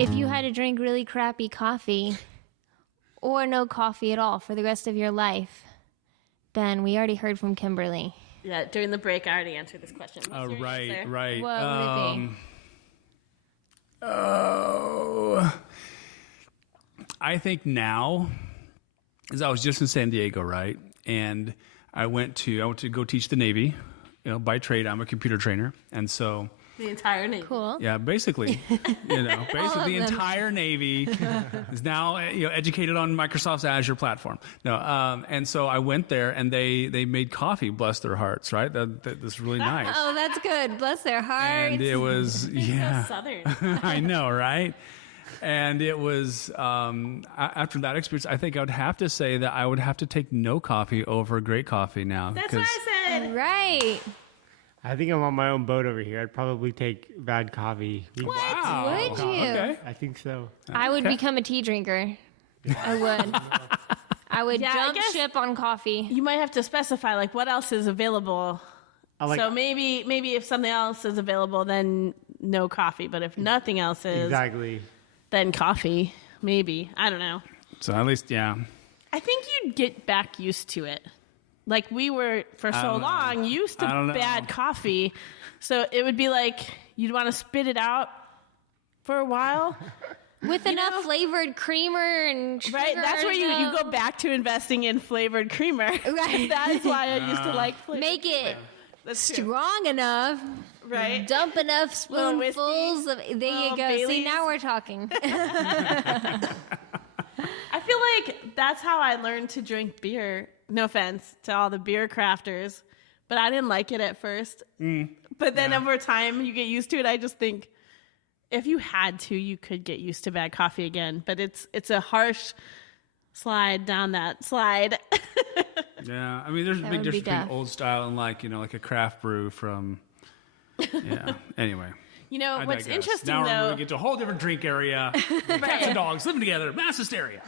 If you had to drink really crappy coffee or no coffee at all for the rest of your life, then we already heard from Kimberly. Yeah, during the break, I already answered this question. Right. What would it be? I think now, as I was just in San Diego, right, and I went to go teach the Navy. By trade, I'm a computer trainer, and so the entire Navy. Cool. Yeah, basically, the entire Navy is now educated on Microsoft's Azure platform. No, and so I went there, and they made coffee. Bless their hearts, right? That's really nice. Oh, that's good. Bless their hearts. And it was So Southern. I know, right? And it was after that experience, I think I would have to say that I would have to take no coffee over great coffee now. That's what I said. Right. I think I'm on my own boat over here. I'd probably take bad coffee. What? Wow. Would you? Okay. I think so. I would become a tea drinker. I would. I would jump ship on coffee. You might have to specify, like, what else is available. So maybe if something else is available, then no coffee. But if nothing else is, exactly, then coffee. Maybe. I don't know. So at least, yeah. I think you'd get back used to it. Like we were for so long used to bad coffee. So it would be like you'd want to spit it out for a while. With enough flavored creamer and sugar. Right, that's where you go back to investing in flavored creamer. Right. That's why I used to like flavored Make it That's strong enough. Right. Dump enough spoonfuls of... There you go. Baileys. See, now we're talking. I feel like that's how I learned to drink beer. No offense to all the beer crafters, but I didn't like it at first. But then over time, you get used to it. I just think if you had to, you could get used to bad coffee again. But it's a harsh slide down that slide. Yeah, I mean, there's a big difference between old style and like a craft brew from. Yeah. Anyway. What's interesting now though. Now we're going to get to a whole different drink area. Cats and dogs living together, mass hysteria.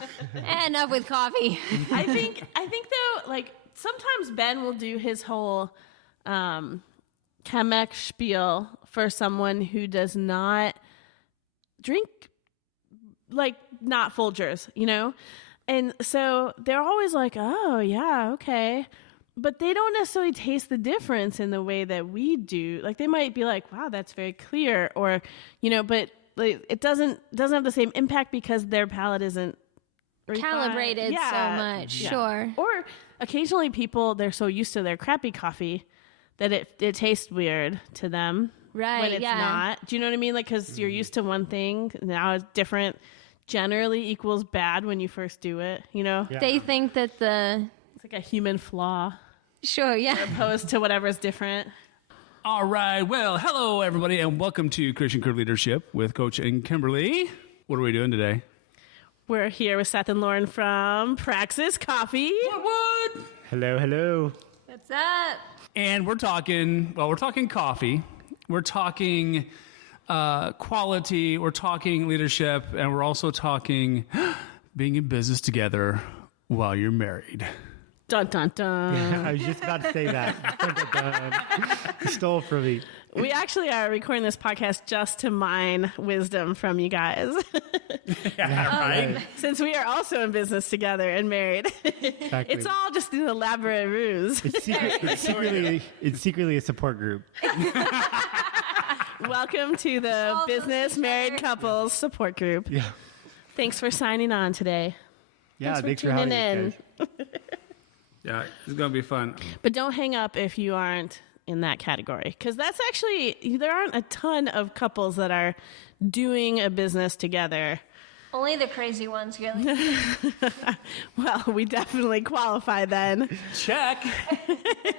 Enough with coffee. I think though, like sometimes Ben will do his whole Chemex spiel for someone who does not drink, like not Folgers, and so they're always like, oh yeah, okay. But they don't necessarily taste the difference in the way that we do. Like they might be like, "Wow, that's very clear," or but like, it doesn't have the same impact because their palate isn't calibrated so much. Yeah. Sure. Or occasionally people they're so used to their crappy coffee that it tastes weird to them. Right. When it's not. Do you know what I mean? Like because you're used to one thing, now it's different. Generally equals bad when you first do it. Yeah. They think that it's like a human flaw. Sure, yeah. As opposed to whatever's different. All right. Well, hello, everybody, and welcome to Christian Curve Leadership with Coach and Kimberly. What are we doing today? We're here with Seth and Lauren from Praxis Coffee. What? Hello, hello. What's up? And we're talking coffee. We're talking quality. We're talking leadership. And we're also talking being in business together while you're married. Dun, dun, dun. Yeah, I was just about to say that. Dun, dun, dun. You stole it from me. We actually are recording this podcast just to mine wisdom from you guys. Right? Since we are also in business together and married. Exactly. It's all just an elaborate ruse. It's secretly a support group. Welcome to the Business Married Couples Support Group. Yeah. Thanks for signing on today. Yeah, thanks for having tuning us, in. guys. Yeah, it's going to be fun. But don't hang up if you aren't in that category. Because that's actually, there aren't a ton of couples that are doing a business together. Only the crazy ones, really. Well, we definitely qualify then. Check.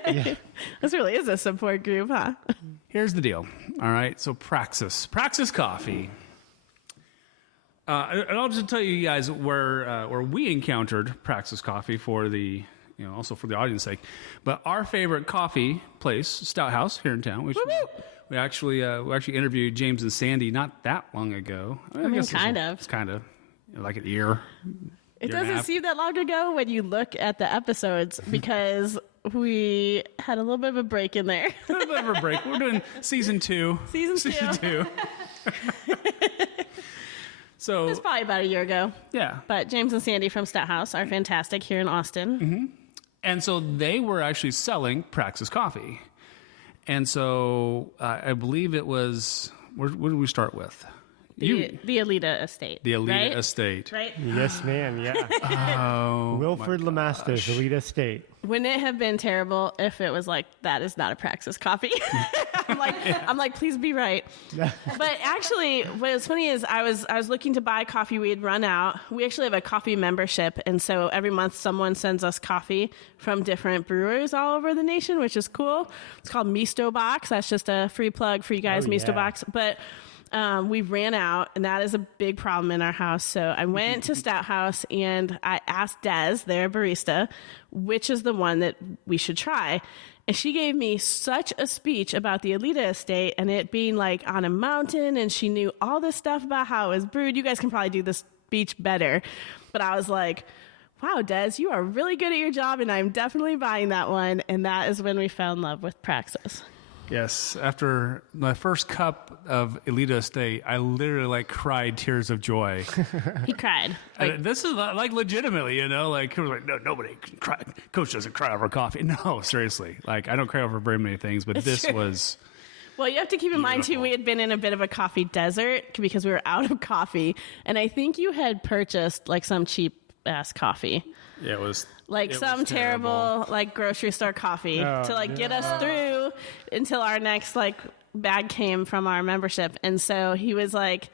Yeah. This really is a support group, huh? Here's the deal. All right. So Praxis Coffee. And I'll just tell you guys where we encountered Praxis Coffee for the, also for the audience sake. But our favorite coffee place, Stout House here in town, which we actually interviewed James and Sandy not that long ago. I mean, guess kind of. It's kind of like an year. It doesn't seem that long ago when you look at the episodes because we had a little bit of a break in there. A little bit of a break. We're doing season 2. Season 2. So It's probably about a year ago. yeah. But James and Sandy from Stout House are fantastic here in Austin. And so they were actually selling Praxis coffee. And so I believe it was, where did we start with? The Alita estate. The Alita right? estate. Right? Yes, ma'am. Yeah. Oh, Wilford Lamastus, Elite Estate. Wouldn't it have been terrible if it was like, that is not a Praxis coffee? I'm like, please be right. But actually, what's funny is I was looking to buy coffee. We had run out. We actually have a coffee membership. And so every month someone sends us coffee from different brewers all over the nation, which is cool. It's called Misto Box. That's just a free plug for you guys, Oh, Misto yeah. Box. But we ran out, and that is a big problem in our house. So I went to Stout House, and I asked Des, their barista, which is the one that we should try. And she gave me such a speech about the Alita estate and it being like on a mountain, and she knew all this stuff about how it was brewed. You guys can probably do this speech better. But I was like, wow, Des, you are really good at your job, and I'm definitely buying that one. And that is when we fell in love with Praxis. Yes, after my first cup of Elita Estate, I literally cried tears of joy. He cried. And this is legitimately, like, it was like, no, nobody can cry. Coach doesn't cry over coffee. No, seriously. Like, I don't cry over very many things, but this was... Well, you have to keep in mind, too, Beautiful. we had been in a bit of a coffee desert because we were out of coffee. And I think you had purchased, like, some cheap-ass coffee. Yeah, it was... Like it some was terrible, like, grocery store coffee to, like, get us through until our next, like, bag came from our membership. And so he was, like,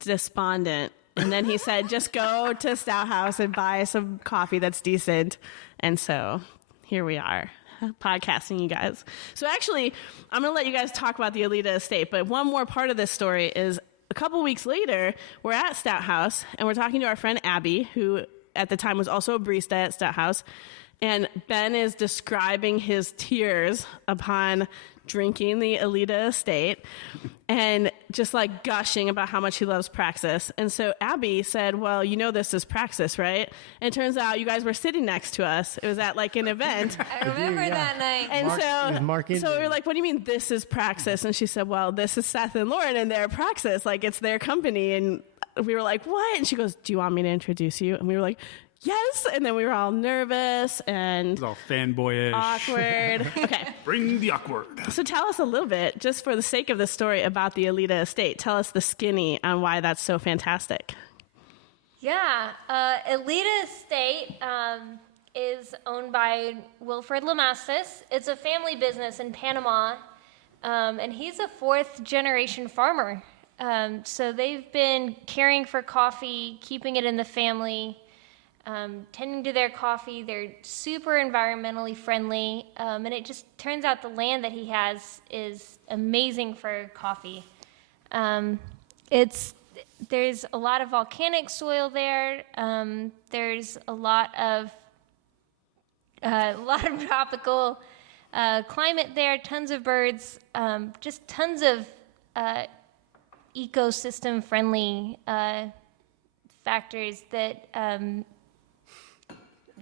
despondent. And then he said, just go to Stout House and buy some coffee that's decent. And so here we are, podcasting, you guys. So actually, I'm going to let you guys talk about the Alita estate. But one more part of this story is a couple weeks later, we're at Stout House, and we're talking to our friend Abby, who at the time was also a barista at Stout House. And Ben is describing his tears upon drinking the Alita estate and just like gushing about how much he loves Praxis. And so Abby said, well, you know, this is Praxis, right? And it turns out you guys were sitting next to us. It was at like an event. I remember that night. And it was Mark so we Indian. were like, what do you mean this is Praxis? And she said, well, this is Seth and Lauren and they're Praxis. Like, it's their company. And we were like, what? And she goes, do you want me to introduce you? And we were like, yes. And then we were all nervous and It was all fanboyish. awkward. Okay. Bring the awkward. So tell us a little bit, just for the sake of the story, about the Alita estate. Tell us the skinny on why that's so fantastic. Yeah, Alita Estate is owned by Wilford Lamastus. It's a family business in Panama, and he's a fourth-generation farmer. So they've been caring for coffee, keeping it in the family, tending to their coffee. They're super environmentally friendly, and it just turns out the land that he has is amazing for coffee. There's a lot of volcanic soil there. There's a lot of tropical climate there. Tons of birds. Just tons of ecosystem friendly factors that.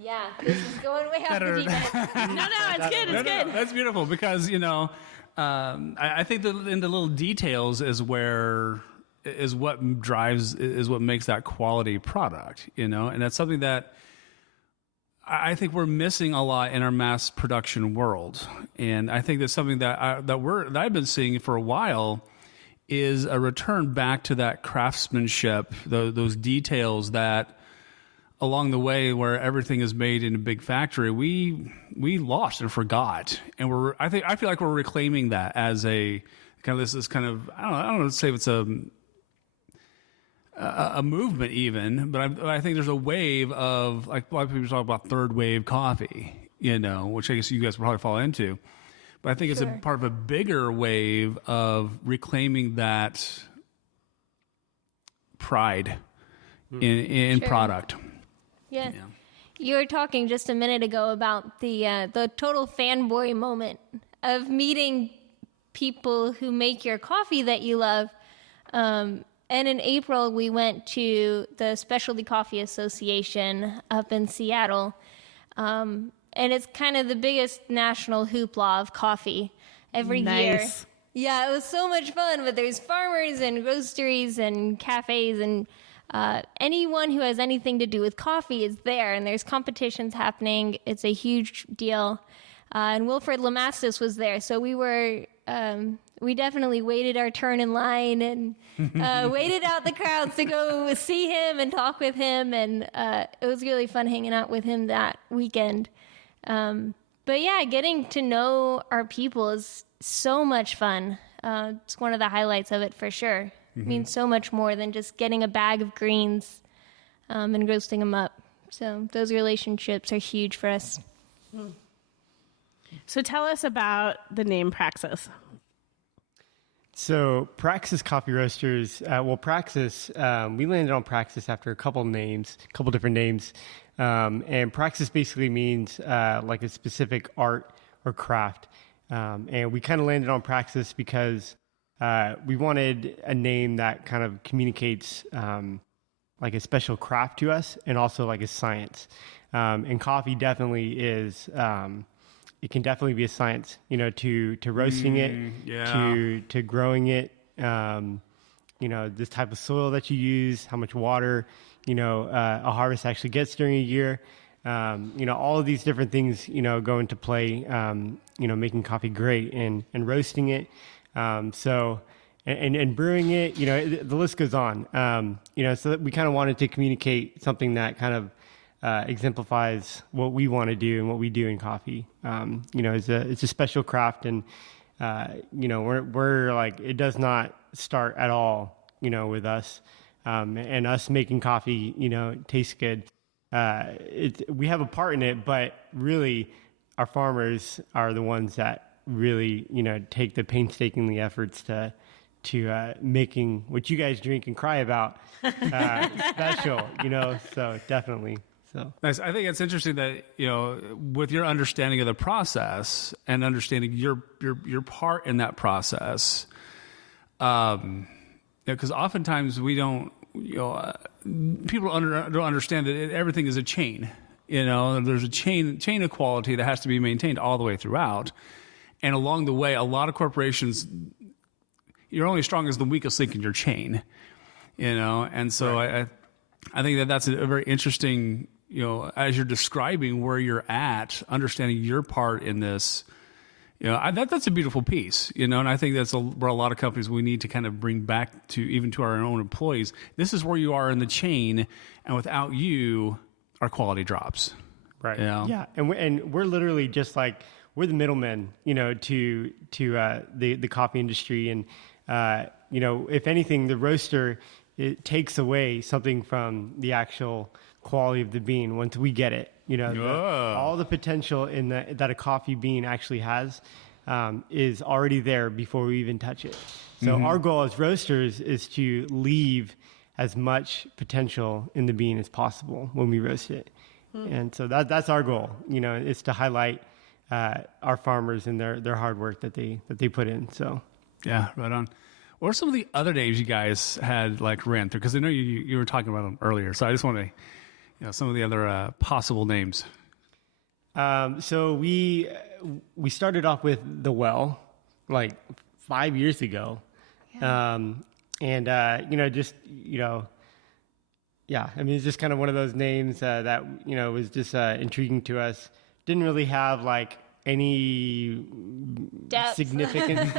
Yeah, this is going way off the deep end. No, it's good. It's good. No, that's beautiful because, I think that in the little details is what makes that quality product, and that's something that I think we're missing a lot in our mass production world. And I think that's something that I've been seeing for a while is a return back to that craftsmanship, those details that along the way where everything is made in a big factory, we lost and forgot. And I feel like we're reclaiming that as a kind of this kind of, I don't know, say it's a movement even, but I think there's a wave of, like, a lot of people talk about third wave coffee, which I guess you guys will probably fall into. But I think it's a part of a bigger wave of reclaiming that pride in product. Yeah. You were talking just a minute ago about the total fanboy moment of meeting people who make your coffee that you love. And in April, we went to the Specialty Coffee Association up in Seattle. And it's kind of the biggest national hoopla of coffee every year. Nice. Yeah, it was so much fun. But there's farmers and roasteries and cafes and anyone who has anything to do with coffee is there, and there's competitions happening. It's a huge deal. And Wilfred Lamastus was there, so we definitely waited our turn in line and waited out the crowds to go see him and talk with him, and it was really fun hanging out with him that weekend. But yeah, getting to know our people is so much fun. It's one of the highlights of it for sure. It means so much more than just getting a bag of greens and roasting them up. So those relationships are huge for us. So tell us about the name Praxis. So Praxis Coffee Roasters, Praxis, we landed on Praxis after a couple different names. And Praxis basically means like a specific art or craft. And we kind of landed on Praxis because we wanted a name that kind of communicates like a special craft to us and also like a science. And coffee definitely is... it can definitely be a science, to roasting it, to growing it, this type of soil that you use, how much water, a harvest actually gets during a year. All of these different things, go into play, making coffee great and roasting it. And brewing it, the list goes on. So that we kind of wanted to communicate something that kind of exemplifies what we want to do and what we do in coffee. It's a special craft, and we're like, it does not start at all, with us, and us making coffee, tastes good. We have a part in it, but really our farmers are the ones that really, take the painstakingly efforts to making what you guys drink and cry about special, so definitely. So nice. I think it's interesting that, with your understanding of the process and understanding your part in that process, because oftentimes we don't, people don't understand that everything is a chain. There's a chain of quality that has to be maintained all the way throughout. And along the way, a lot of corporations, you're only as strong as the weakest link in your chain, and so right. I think that's a very interesting, as you're describing where you're at, understanding your part in this, that's a beautiful piece, and I think that's where a lot of companies we need to kind of bring back to, even to our own employees. This is where you are in the chain, and without you, our quality drops. Right. Yeah. And we're literally just like, we're the middlemen, to the coffee industry. And, if anything, the roaster, it takes away something from the actual quality of the bean once we get it. All the potential in that a coffee bean actually has is already there before we even touch it. So our goal as roasters is to leave as much potential in the bean as possible when we roast it. And so that's our goal, is to highlight our farmers and their hard work that they put in. So yeah, right on. What are some of the other names you guys had ran through? Because I know you were talking about them earlier, so I just want to, some of the other possible names. So we started off with The Well, 5 years ago, yeah. Yeah, I mean, it's just kind of one of those names that was just intriguing to us. Didn't really have any depth. Significance,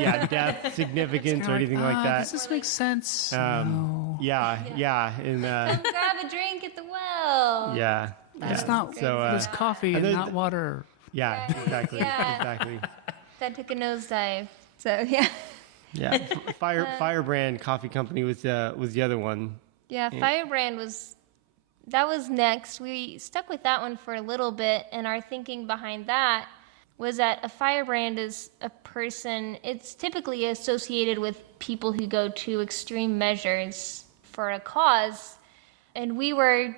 significance or anything like that. Does this make sense? No. Yeah, and come grab a drink at the well. Yeah, that's not. So it's coffee and not water. Yeah, right. Exactly. That took a nosedive. So yeah. Yeah, Firebrand Coffee Company was the other one. Yeah, Firebrand was next. We stuck with that one for a little bit, and our thinking behind that was that a firebrand is a person, it's typically associated with people who go to extreme measures for a cause, and we were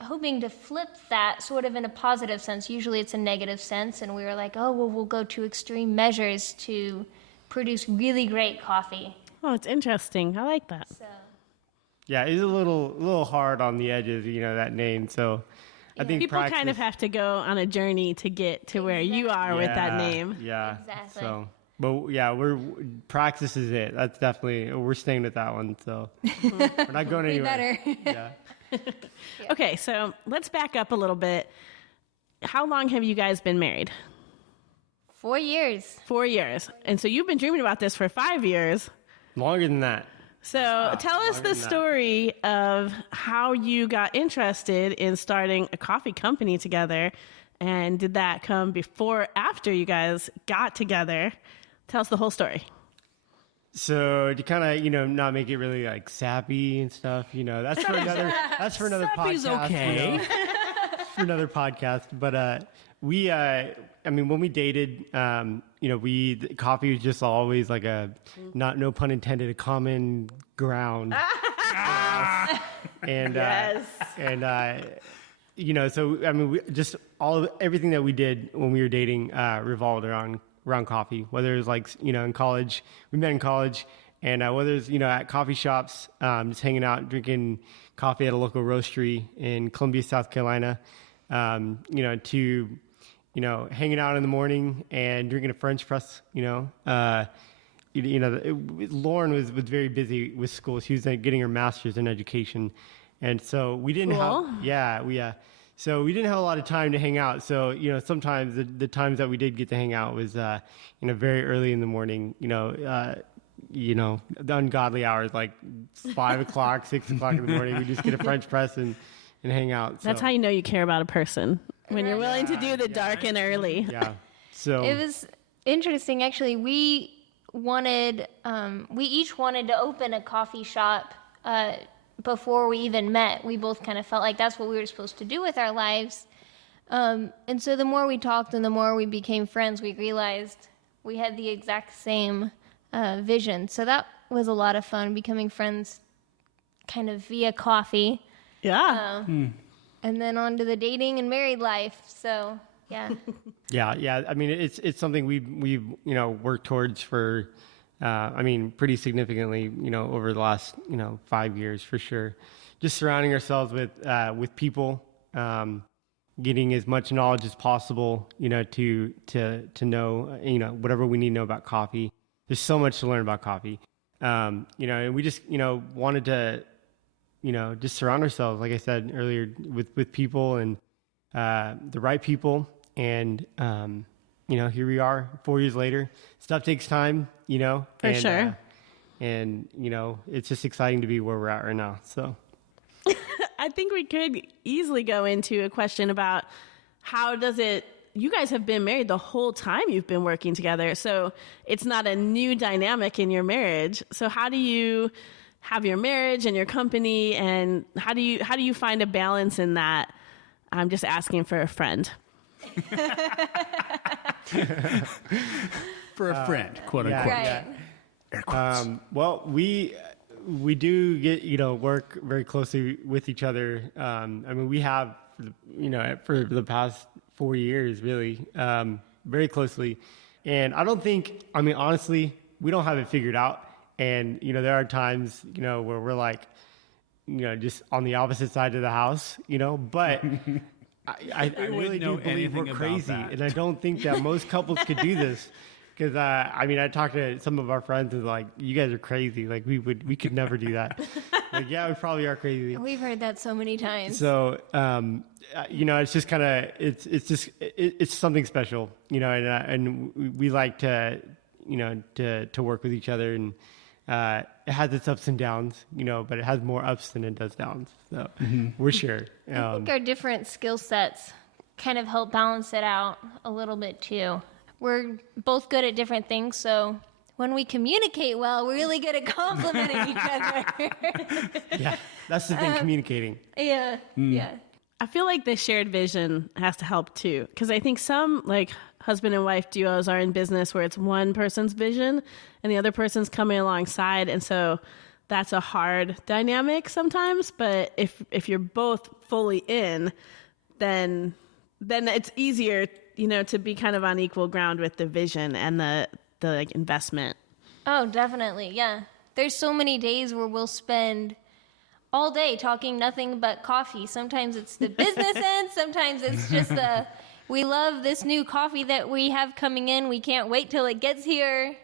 hoping to flip that sort of in a positive sense. Usually it's a negative sense, and we were like, we'll go to extreme measures to produce really great coffee. Oh, it's interesting. I like that. So. Yeah, it's a little hard on the edges, that name. So I think people kind of have to go on a journey to get to where you are with that name. Yeah, exactly. So But yeah, Praxis is it. That's definitely, we're staying with that one. So we're not going anywhere. Better. Yeah. Okay, so let's back up a little bit. How long have you guys been married? 4 years. 4 years. And so you've been dreaming about this for 5 years. Longer than that. So tell us the story of how you got interested in starting a coffee company together. And did that come before or after you guys got together? Tell us the whole story. So to kind of, not make it really like sappy and stuff, that's for another Sappy's podcast. okay. For another podcast. But when we dated, coffee was just always like no pun intended, a common ground. And so everything that we did when we were dating revolved around coffee. Whether it was like in college, we met in college, and whether it's at coffee shops, just hanging out, drinking coffee at a local roastery in Columbia, South Carolina, to hanging out in the morning and drinking a French press. Lauren was very busy with school. She was getting her master's in education, and so we didn't So we didn't have a lot of time to hang out. So, sometimes the times that we did get to hang out was, very early in the morning, the ungodly hours, like 5 o'clock, 6 o'clock in the morning. We just get a French press and hang out. So. That's how you know you care about a person, when you're willing to do the dark and early. Yeah. So It was interesting, actually. We each wanted to open a coffee shop, before we even met. We both kind of felt like that's what we were supposed to do with our lives. And so the more we talked and the more we became friends, we realized we had the exact same vision. So that was a lot of fun, becoming friends kind of via coffee. Yeah. And then on to the dating and married life. So, yeah. Yeah. I mean, it's something we've worked towards for, pretty significantly, over the last, 5 years for sure. Just surrounding ourselves with people, getting as much knowledge as possible, to know, whatever we need to know about coffee. There's so much to learn about coffee. And we just, wanted to, just surround ourselves, like I said earlier, with people and the right people. And, here we are 4 years later. Stuff takes time, For sure. And, it's just exciting to be where we're at right now. So I think we could easily go into a question about you guys have been married the whole time you've been working together. So it's not a new dynamic in your marriage. So how do you have your marriage and your company, and how do you find a balance in that? I'm just asking for a friend. For a friend, quote unquote. Right. Air quotes. Well, we do get, work very closely with each other. We have, for the past 4 years, really, very closely. And I don't think, honestly, we don't have it figured out. And, there are times, where we're like, just on the opposite side of the house, but I really do believe we're crazy. And I don't think that most couples could do this. Because, I talked to some of our friends and like, you guys are crazy. Like we could never do that. Like, yeah, we probably are crazy. We've heard that so many times. So, it's just kind of, it's something special, and we like to, to work with each other, and it has its ups and downs, but it has more ups than it does downs. So we're sure. I think our different skill sets kind of help balance it out a little bit too. We're both good at different things, so when we communicate well, we're really good at complimenting each other. Yeah, that's the thing, communicating. Yeah, yeah. I feel like the shared vision has to help too, because I think some like husband and wife duos are in business where it's one person's vision and the other person's coming alongside, and so that's a hard dynamic sometimes. But if you're both fully in, then it's easier, to be kind of on equal ground with the vision and the like investment. Oh, definitely, yeah. There's so many days where we'll spend all day talking nothing but coffee. Sometimes it's the business end, sometimes it's just the, We love this new coffee that we have coming in. We can't wait till it gets here.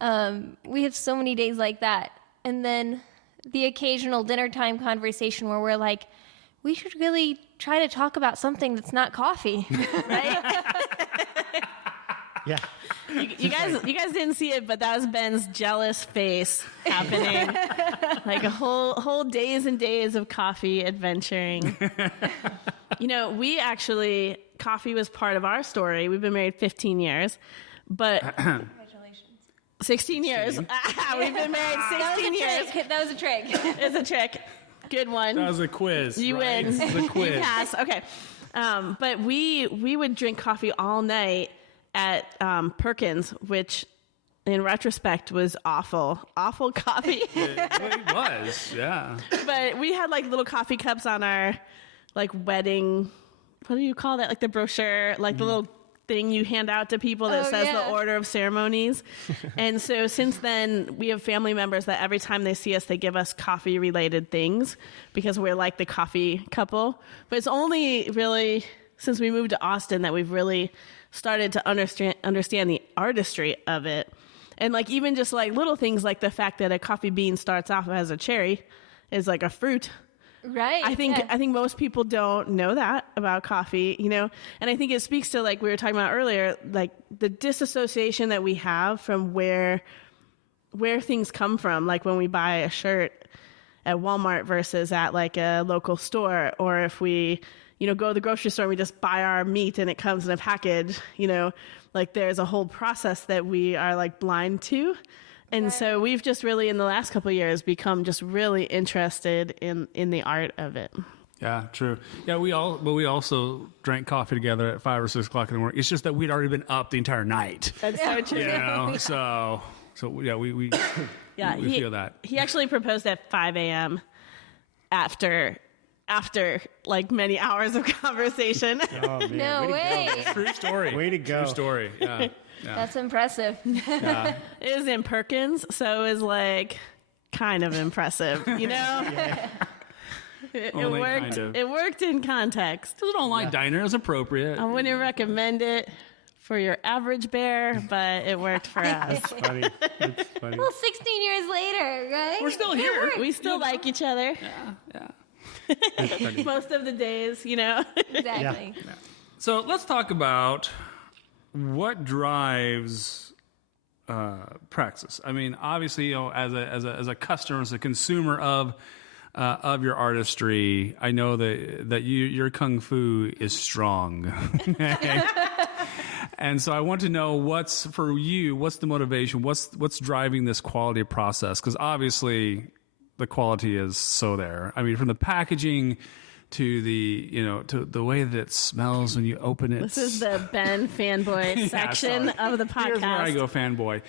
We have so many days like that. And then the occasional dinner time conversation where we're like, we should really try to talk about something that's not coffee, right? Yeah. You guys didn't see it, but that was Ben's jealous face happening. Like a whole days and days of coffee adventuring. We actually, coffee was part of our story. We've been married 15 years, but Congratulations. 16 years. We've been married 16 years. That was a trick. It's a trick. Good one. That was a quiz. You right? win. It's a quiz. You pass. Okay. But we would drink coffee all night at Perkins, which in retrospect was awful coffee. It was, yeah. But we had like little coffee cups on our like wedding, what do you call that? Like the brochure, like the little thing you hand out to people that says the order of ceremonies. And so since then, we have family members that every time they see us, they give us coffee related things because we're like the coffee couple. But it's only really since we moved to Austin that we've really started to understand the artistry of it. And like even just like little things like the fact that a coffee bean starts off as a cherry is like a fruit. Right. I think most people don't know that about coffee, and I think it speaks to like we were talking about earlier, like the disassociation that we have from where things come from, like when we buy a shirt at Walmart versus at like a local store, or if we go to the grocery store and we just buy our meat and it comes in a package, like there's a whole process that we are like blind to. And so we've just really, in the last couple of years, become just really interested in the art of it. Yeah, true. Yeah, we also drank coffee together at 5 or 6 o'clock in the morning. It's just that we'd already been up the entire night. That's so true. So yeah, we feel that. He actually proposed at 5 a.m. after like many hours of conversation. Oh, man. No way. True story. Way to go. True story. Yeah. Yeah. That's impressive. Yeah. It was in Perkins, so it was like kind of impressive, Yeah. It Only worked. kind of. It worked in context. It's an online diner is appropriate. I wouldn't recommend it for your average bear, but it worked for us. Funny. It's funny. Well, 16 years later, right? We're still here. We still like each other Yeah. most of the days, Exactly. Yeah. So let's talk about what drives Praxis. I mean, obviously, as a customer, as a consumer of your artistry, I know that your kung fu is strong. And so I want to know what's the motivation? What's driving this quality process? Because obviously the quality is so there. I mean, from the packaging to the way that it smells when you open it. This is the Ben fanboy section of the podcast. Here's where I go fanboy.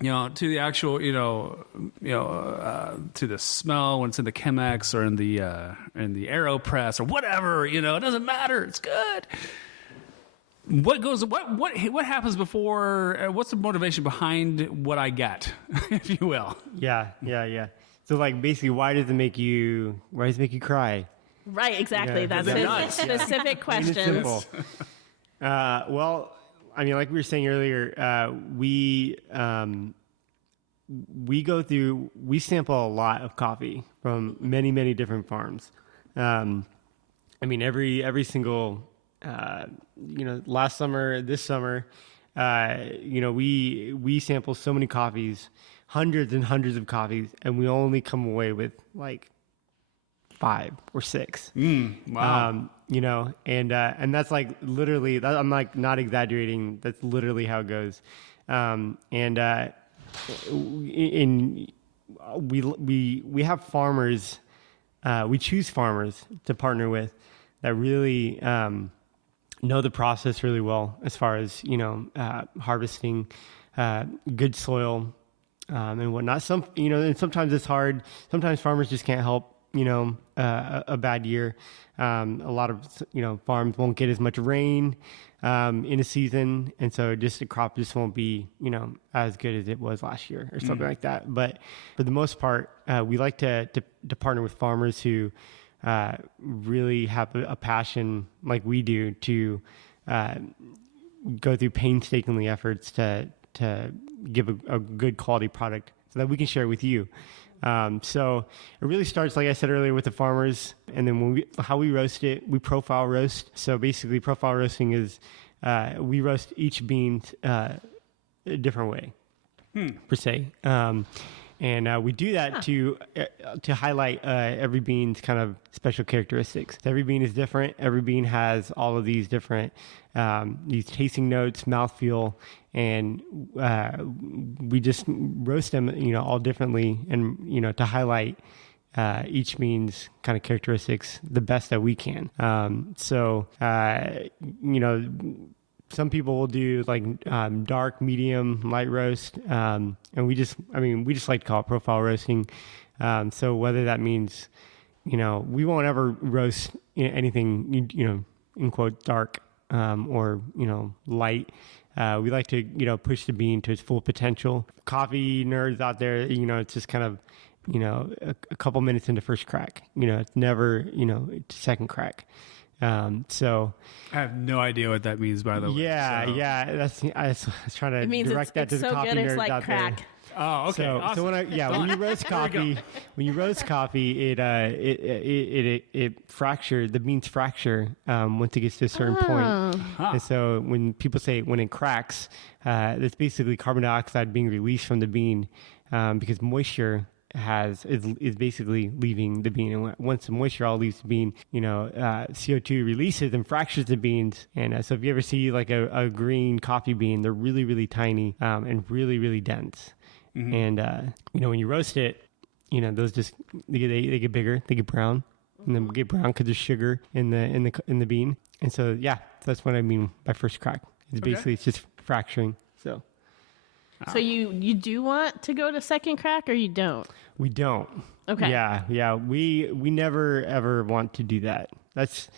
To the actual, to the smell when it's in the Chemex or in the AeroPress or whatever, it doesn't matter. It's good. What happens before? What's the motivation behind what I get, if you will? Yeah. So like basically, why does it make you cry? Right, exactly. Yeah. That's his specific questions. Simple. Well, I mean, like we were saying earlier, we sample a lot of coffee from many, many different farms. I mean, every single, last summer, this summer, we sample so many coffees, hundreds and hundreds of coffees, and we only come away with like 5 or 6. Wow. And that's like literally, I'm like not exaggerating. That's literally how it goes. We have farmers, we choose farmers to partner with that really know the process really well as far as, harvesting, good soil, and whatnot. And sometimes it's hard. Sometimes farmers just can't help, a bad year. A lot of, farms won't get as much rain in a season. And so the crop just won't be, as good as it was last year or something like that. But for the most part, we like to partner with farmers who really have a passion like we do to go through painstakingly efforts to give a good quality product so that we can share it with you. So it really starts, like I said earlier, with the farmers, and then how we roast it, we profile roast. So basically, profile roasting is we roast each bean a different way, per se. And we do that to highlight every bean's kind of special characteristics. Every bean is different. Every bean has all of these different these tasting notes, mouthfeel, and we just roast them, all differently, and to highlight each bean's kind of characteristics the best that we can. Some people will do like dark, medium, light roast, and we just like to call it profile roasting. So whether that means, we won't ever roast anything, in quote, dark or light. We like to push the bean to its full potential. Coffee nerds out there, it's just kind of a couple minutes into first crack. It's never it's second crack. So I have no idea what that means, by the way. Yeah. I was trying to direct that to the so coffee good, nerds it's like out crack. there. Oh, okay. So, awesome. when you roast coffee, it fractures, the beans fracture once it gets to a certain point. And so when people say when it cracks, it's basically carbon dioxide being released from the bean because moisture is basically leaving the bean, and once the moisture all leaves the bean, CO2 releases and fractures the beans. And so if you ever see like a green coffee bean, they're really, really tiny and really, really dense. Mm-hmm. And when you roast it, those just they get bigger, they get brown, and then get brown because there's sugar in the bean. And so that's what I mean by first crack. It's basically it's just fracturing. So. So you do want to go to second crack, or you don't? We don't. Okay. Yeah. We never ever want to do that. That's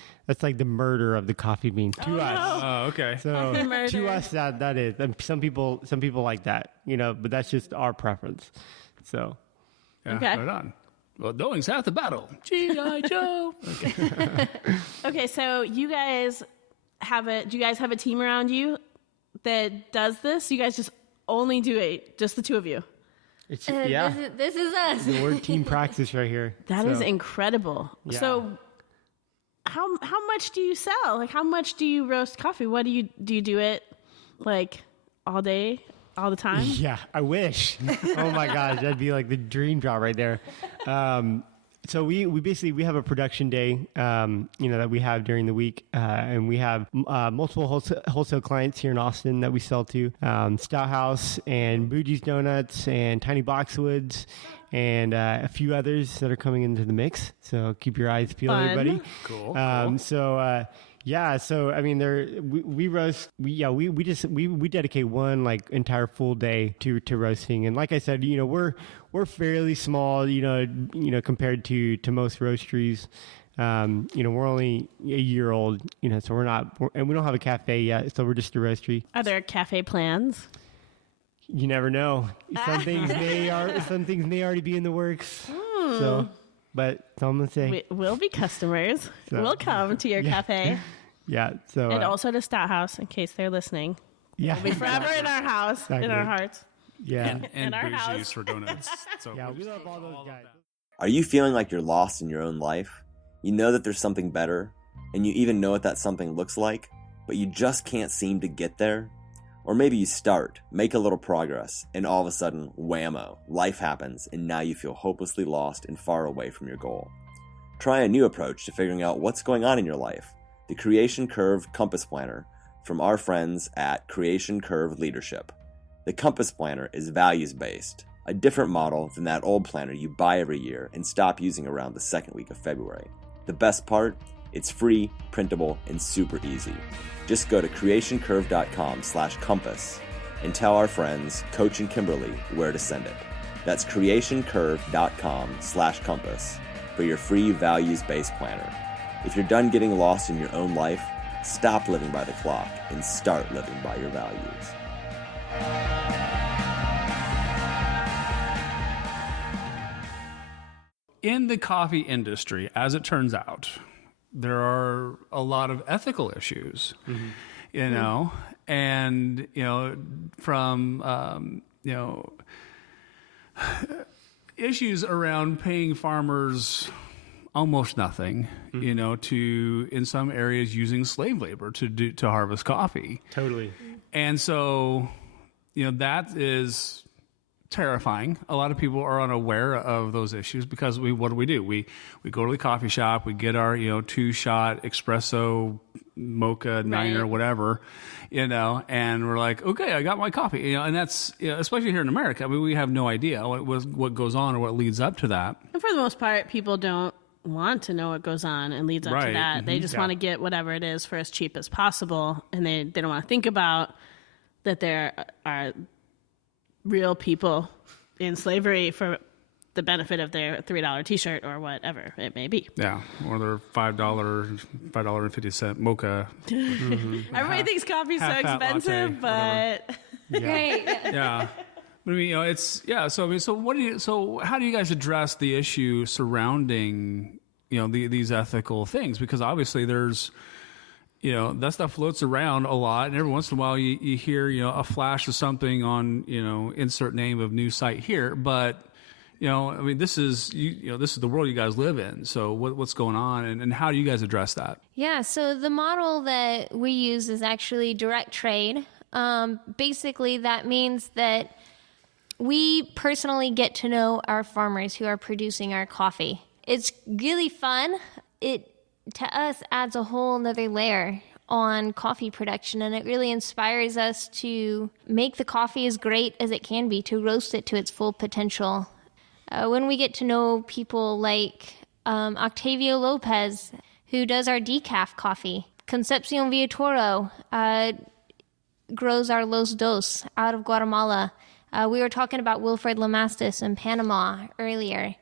like the murder of the coffee bean to us. No. Oh, okay. So to us that is. And some people like that, but that's just our preference. So. Yeah, Okay. right on. Well, knowing's half the battle. G.I. Joe. Okay. Okay, so do you guys have a team around you that does this? You guys just only do it, just the two of you? It's, This is us. the word team Praxis right here. That is incredible. Yeah. So how much do you sell? Like, how much do you roast coffee? What do you do it like all day, all the time? Yeah, I wish. Oh my gosh, that'd be like the dream job right there. So we basically have a production day, that we have during the week, and we have multiple wholesale clients here in Austin that we sell to, Stout House and Bougie's Donuts and Tiny Boxwoods and a few others that are coming into the mix. So keep your eyes peeled, Fun. everybody. Cool. So I mean, we roast. We dedicate one like entire full day to roasting, and like I said, we're fairly small, compared to most roasteries. We're only a year old, so and we don't have a cafe yet, so we're just a roastery. Are there cafe plans? You never know. Some things may already be in the works. So. But that's all I'm gonna say. We'll be customers. So, we'll come to your cafe. Yeah. So And also to Stout House, in case they're listening. yeah, We'll be forever in our house, in our hearts. yeah, And our house. Bougie's for donuts. So yeah. we're We just love all all those of guys. that. Are you feeling like you're lost in your own life? You know that there's something better, and you even know what that something looks like, but you just can't seem to get there? Or maybe you start, make a little progress, and all of a sudden, whammo, life happens, and now you feel hopelessly lost and far away from your goal. Try a new approach to figuring out what's going on in your life, the Creation Curve Compass Planner from our friends at Creation Curve Leadership. The Compass Planner is values-based, a different model than that old planner you buy every year and stop using around the second week of February. The best part? It's free, printable, and super easy. Just go to creationcurve.com/compass and tell our friends, Coach and Kimberly, where to send it. That's creationcurve.com/compass for your free values-based planner. If you're done getting lost in your own life, stop living by the clock and start living by your values. in the coffee industry, as it turns out, there are a lot of ethical issues, you know, and, you know, from, you know, issues around paying farmers almost nothing, you know, to, in some areas, using slave labor to harvest coffee. Totally. And so, you know, that is terrifying. A lot of people are unaware of those issues because what do? We go to the coffee shop, we get our, you know, 2-shot espresso, mocha, niner, whatever, you know, and we're like, okay, I got my coffee, you know, and that's, you know, especially here in America. I mean, we have no idea what goes on or what leads up to that. And for the most part, people don't want to know what goes on and leads up to that. They just want to get whatever it is for as cheap as possible, and they don't want to think about that there are real people in slavery for the benefit of their $3 T-shirt or whatever it may be. Yeah, or their $5.50 mocha. Everybody thinks coffee's so expensive, but Right. Yeah. But I mean, you know, it's, yeah. So, I mean, so how do you guys address the issue surrounding, you know, these ethical things? Because obviously there's, you know, that stuff floats around a lot, and every once in a while you hear, you know, a flash of something on, you know, insert name of news site here. But, you know, I mean, this is this is the world you guys live in. So what's going on, and how do you guys address that? Yeah, so the model that we use is actually direct trade. Basically, that means that we personally get to know our farmers who are producing our coffee. It's really fun. It, to us, adds a whole nother layer on coffee production, and it really inspires us to make the coffee as great as it can be, to roast it to its full potential. When we get to know people like Octavio Lopez, who does our decaf coffee, Concepcion Villatoro grows our Los Dos out of Guatemala. We were talking about Wilfred Lamastus in Panama earlier.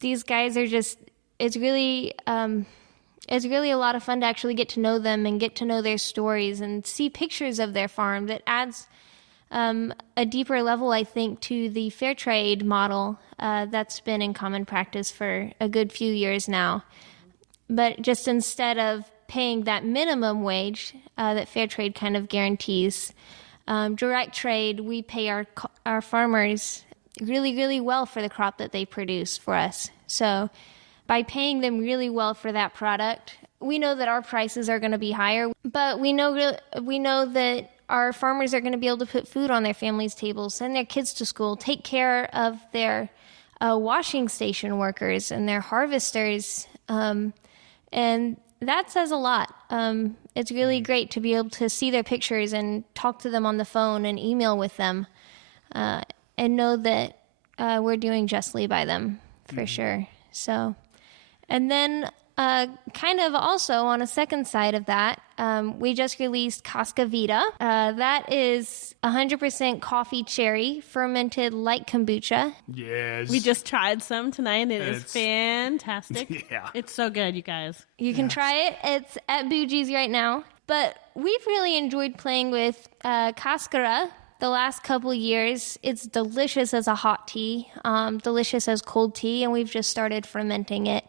These guys are just, it's really a lot of fun to actually get to know them and get to know their stories and see pictures of their farm. That adds a deeper level, I think, to the fair trade model that's been in common practice for a good few years now. But just instead of paying that minimum wage that fair trade kind of guarantees, direct trade, we pay our farmers really, really well for the crop that they produce for us. So by paying them really well for that product, we know that our prices are going to be higher, but we know that our farmers are going to be able to put food on their families' tables, send their kids to school, take care of their washing station workers and their harvesters, and that says a lot. It's really great to be able to see their pictures and talk to them on the phone and email with them, and know that we're doing justly by them, for sure. So, and then kind of also on a second side of that, we just released Casca Vita. That is 100% coffee cherry fermented like kombucha. Yes. we just tried some tonight, and it is It's- fantastic. Yeah. It's so good, you guys. You can try it. It's at Bougie's right now. But we've really enjoyed playing with Cascara the last couple years. It's delicious as a hot tea, delicious as cold tea, and we've just started fermenting it.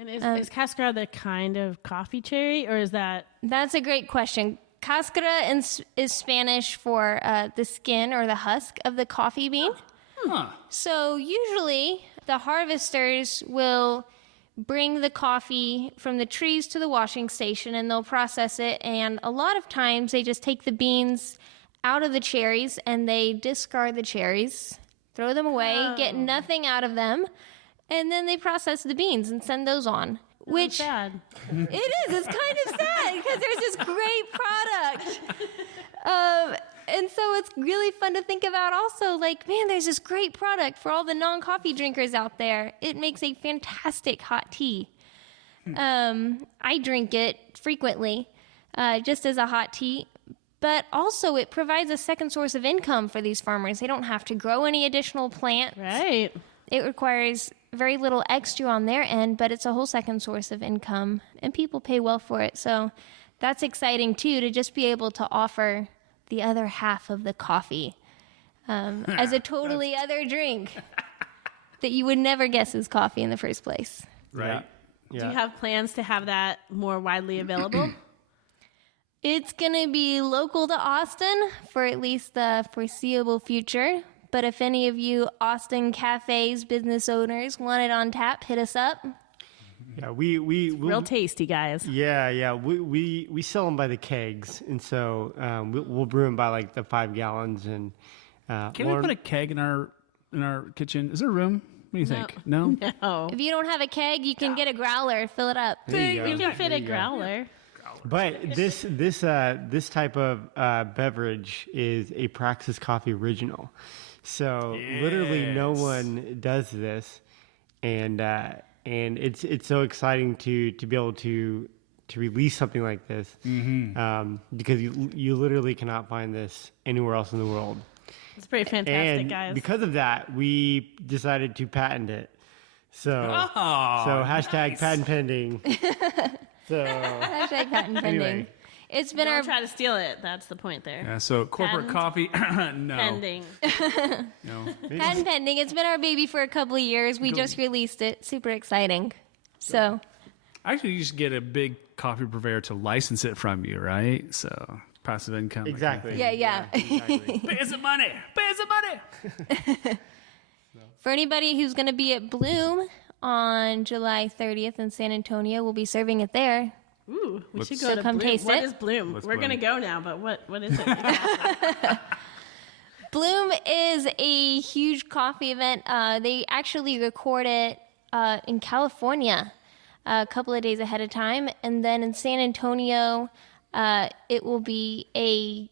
And is Cascara the kind of coffee cherry, or is that... That's a great question. Cascara is Spanish for the skin or the husk of the coffee bean. Huh. So usually the harvesters will bring the coffee from the trees to the washing station, and they'll process it. And a lot of times they just take the beans out of the cherries and they discard the cherries, throw them away, get nothing out of them, and then they process the beans and send those on. Which sad. it is. It's kind of sad because there's this great product. And so it's really fun to think about also, like, man, there's this great product for all the non-coffee drinkers out there. It makes a fantastic hot tea. I drink it frequently, just as a hot tea. But also it provides a second source of income for these farmers. They don't have to grow any additional plants. Right. It requires very little extra on their end, but it's a whole second source of income, and people pay well for it. So that's exciting, too, to just be able to offer the other half of the coffee as a totally other drink. that you would never guess is coffee in the first place. Right. Yeah. Do you have plans to have that more widely available? It's going to be local to Austin for at least the foreseeable future. But if any of you Austin cafes, business owners want it on tap, hit us up. Yeah, we'll, Real tasty, guys. Yeah. We sell them by the kegs, and so we'll brew them by like the 5 gallons. And Can we put a keg in our kitchen? Is there room? What do you think? No. No. If you don't have a keg, you can get a growler, fill it up. There you We go. can fit There a you go. growler. But this type of beverage is a Praxis Coffee original. So literally no one does this, and it's so exciting to be able to release something like this, because you literally cannot find this anywhere else in the world. It's pretty fantastic, And guys. because of that, we decided to patent it. So hashtag patent pending. So Hashtag patent pending. Anyway. It's been Don't our try to steal it. That's the point there. Yeah. So corporate Patent. coffee. No. Pending. No. patent pending. It's been our baby for a couple of years. We just released it. Super exciting. So Actually, you just get a big coffee purveyor to license it from you, right? So passive income. that kind of exactly. thing. yeah. Exactly. Pay us some money. Pay us some money. For anybody who's going to be at Bloom on July 30th in San Antonio, we'll be serving it there. Ooh, we should So go to come Bloom. taste What it. is Bloom? What's We're Bloom? going to go now, but what is it? Bloom is a huge coffee event. They actually record it in California a couple of days ahead of time. And then in San Antonio, it will be a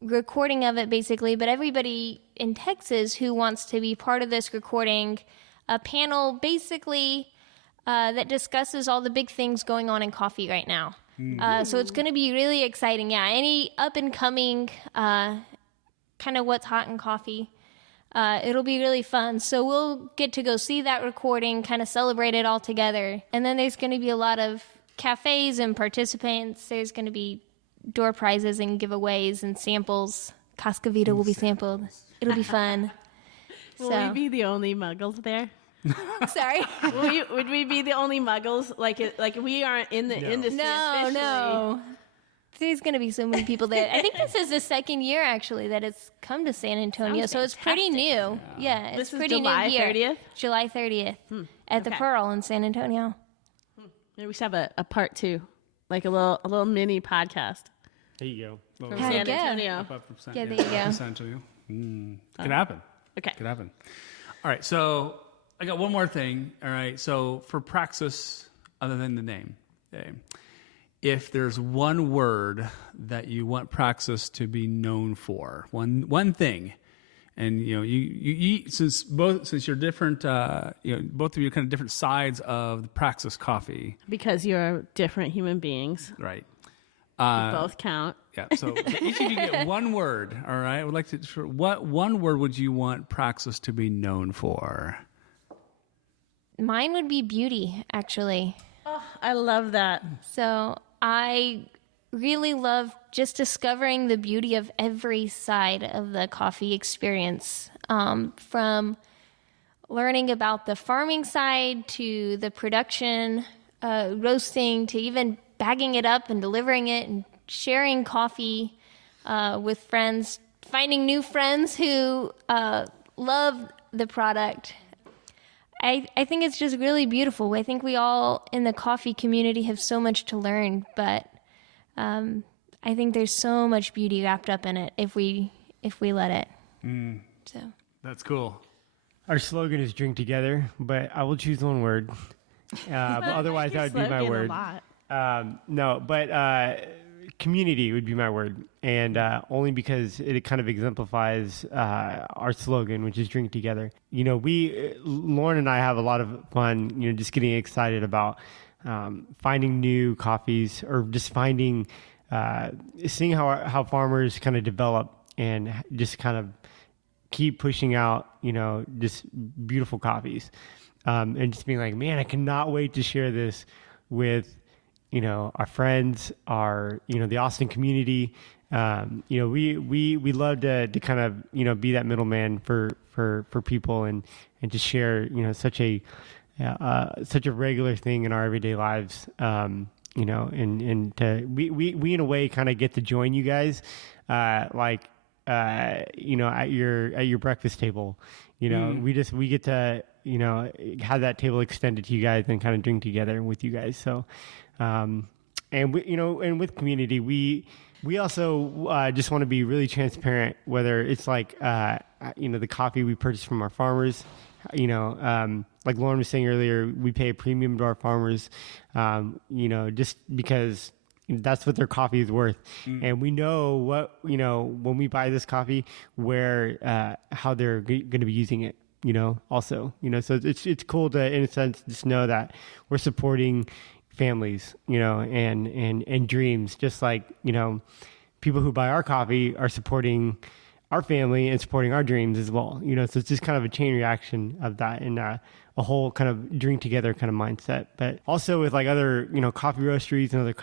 recording of it basically. But everybody in Texas who wants to be part of this recording, a panel basically that discusses all the big things going on in coffee right now. So it's going to be really exciting. Yeah, any up and coming kind of what's hot in coffee. It'll be really fun. So we'll get to go see that recording, kind of celebrate it all together. And then there's going to be a lot of cafes and participants. There's going to be door prizes and giveaways and samples. Cascavita will be sampled. It'll be fun. Will we be the only muggles there? Sorry. Would we be the only muggles? Like we aren't in the industry officially. No. There's going to be so many people there. I think this is the second year, actually, that it's come to San Antonio. Sounds so it's pretty fantastic. new. Yeah, it's This is pretty July new here. 30th? July 30th at the okay. Pearl in San Antonio. Maybe we should have a part 2, like a little mini podcast There you go. from How'd it San go? Antonio. Up from San, Yeah, there you go. from San Antonio. Could happen. Okay. Could happen. All right. So I got one more thing. All right. So for Praxis, other than the name, okay, if there's one word that you want Praxis to be known for, one thing, and you since you're different, both of you are kind of different sides of the Praxis coffee, Because you're different human beings. right? Both count. Yeah. So each of you get one word. All right. I would like to. What one word would you want Praxis to be known for? Mine would be beauty, actually. I love that. So I really love just discovering the beauty of every side of the coffee experience, from learning about the farming side to the production, roasting, to even bagging it up and delivering it and sharing coffee with friends, finding new friends who love the product. I think it's just really beautiful. I think we all in the coffee community have so much to learn, but I think there's so much beauty wrapped up in it if we let it. So That's cool. Our slogan is "Drink Together," but I will choose one word. But otherwise, that would be my word. No, but community would be my word, and only because it kind of exemplifies our slogan, which is "Drink Together." Lauren and I have a lot of fun. Just getting excited about finding new coffees, or just seeing how farmers kind of develop and just kind of keep pushing out, just beautiful coffees, and just being like, man, I cannot wait to share this with, our friends, the Austin community, we love to kind of, be that middleman for people and to share, such a regular thing in our everyday lives. And we in a way kind of get to join you guys, at your breakfast table. We get to, have that table extended to you guys and kind of drink together with you guys. So, and with community, we also just want to be really transparent, whether it's the coffee we purchase from our farmers. Like Lauren was saying earlier, we pay a premium to our farmers, just because that's what their coffee is worth. And we know when we buy this coffee, how they're going to be using it, also, so it's cool to, in a sense, just know that we're supporting families, and dreams, just like, people who buy our coffee are supporting our family and supporting our dreams as well. So it's just kind of a chain reaction of that, and a whole kind of drink together kind of mindset. But also with other, coffee roasteries and other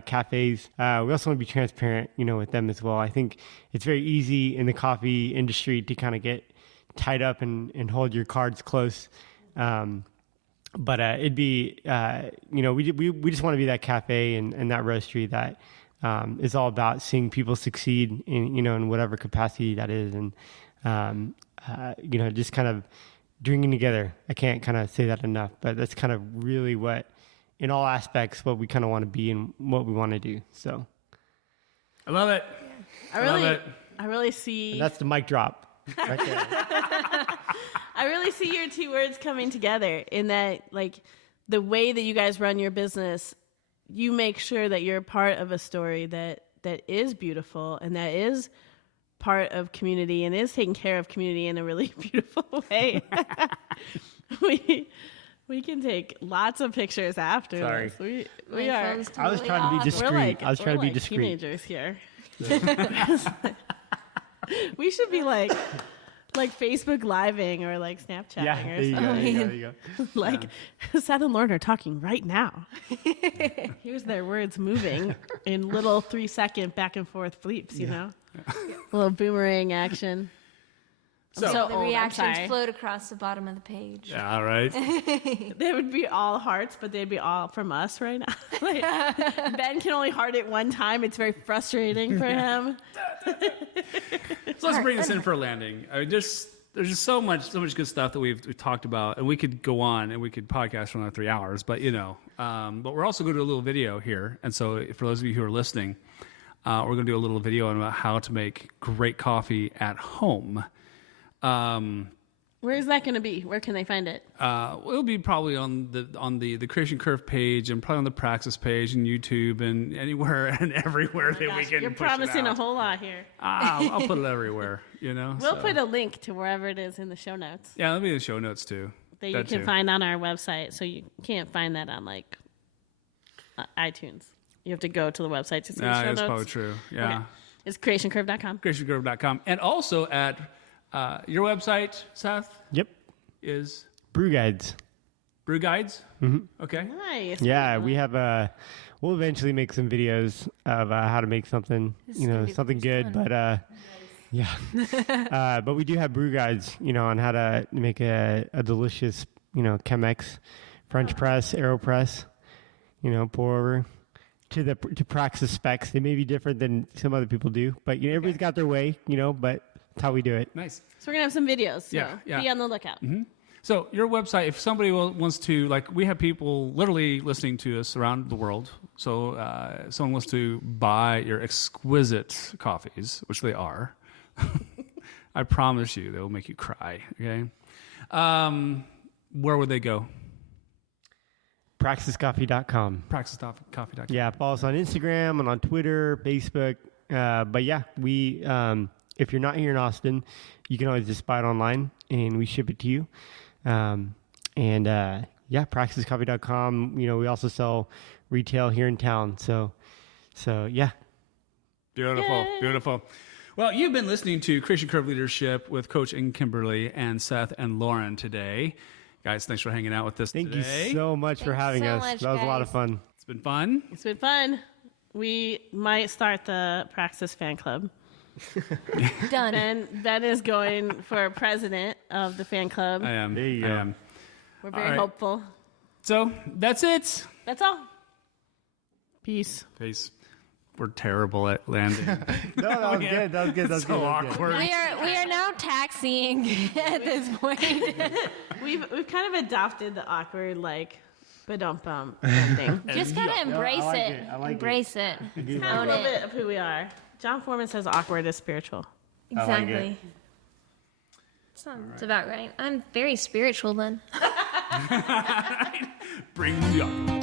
cafes, we also want to be transparent, with them as well. I think it's very easy in the coffee industry to kind of get tied up and hold your cards close. But it'd be, we just want to be that cafe and that roastery that is all about seeing people succeed in whatever capacity that is. And, just kind of drinking together. I can't kind of say that enough, but that's kind of really what, in all aspects, what we kind of want to be and what we want to do. So I love it. I really see. And that's the mic drop right there. I really see your two words coming together in that, the way that you guys run your business, you make sure that you're part of a story that is beautiful and that is part of community and is taking care of community in a really beautiful way. We can take lots of pictures after Sorry. this. My phone's I was totally trying to be off. discreet. I was trying to be we're discreet. Teenagers here. We should be like Facebook living or Snapchatting Yeah, or there you go. something. There you go. Seth and Lauren are talking right now. Here's their words moving in little 3-second back and forth bleeps, little boomerang action. So, I'm so The old, I'm reactions sorry. float across the bottom of the page. yeah, all right. They would be all hearts, but they'd be all from us right now. Ben can only heart it one time. It's very frustrating for him. So let's bring this in for a landing. I mean, there's just so much good stuff that we've talked about, and we could go on and we could podcast for another 3 hours. But but we're also going to do a little video here, and so for those of you who are listening, we're going to do a little video on about how to make great coffee at home. Where is that going to be? Where can they find it? It'll be probably on the Creation Curve page and probably on the Praxis page and YouTube and anywhere and everywhere that we Gosh, can. you're push promising it a out. whole lot here. I'll put it everywhere. We'll put a link to wherever it is in the show notes Yeah, that'll be in the show notes too. that you That can too. find on our website. So you can't find that on iTunes. You have to go to the website to see the Yeah, show that's notes. probably true. Yeah, Okay. It's creationcurve.com. CreationCurve.com, and also at your website, Seth, Yep. is Brew guides. Brew Guides. Mm-hmm. Okay. Nice. Yeah, we have we'll eventually make some videos of how to make something, something good. But but we do have brew guides, on how to make a delicious, Chemex, French press, AeroPress, pour over to Praxis specs. They may be different than some other people do, but everybody's got their way, but that's how we do it. Nice. So we're going to have some videos. So Yeah. be on the lookout. Mm-hmm. So your website, if somebody wants to, we have people literally listening to us around the world. So someone wants to buy your exquisite coffees, which they are. I promise you, they will make you cry. Okay. Where would they go? PraxisCoffee.com. PraxisCoffee.com. Yeah, follow us on Instagram and on Twitter, Facebook. But yeah, we if you're not here in Austin, you can always just buy it online and we ship it to you. PraxisCoffee.com. We also sell retail here in town. So yeah. Beautiful, beautiful. Well, you've been listening to Creation Curve Leadership with Coach and Kimberly and Seth and Lauren today. Guys, thanks for hanging out with us Thank today. you so much for Thanks having so us. much, That was a lot of guys. fun. It's been fun. It's been fun. We might start the Praxis fan club. Done. Ben is going for president of the fan club. I am. There you I go. am. We're very All right. hopeful. So that's it. That's all. Peace. Peace. We're terrible at landing. No, that was good. That was good. That was So good. awkward. We are now taxiing at this point. We've kind of adopted the awkward ba-dum-bum ending. Just gotta embrace I like it. it. I like Embrace it. do Kind of a Own little it. bit of who we are. John Foreman says awkward is spiritual. I like Exactly. it. Sounds about right. I'm very spiritual then. Bring me up.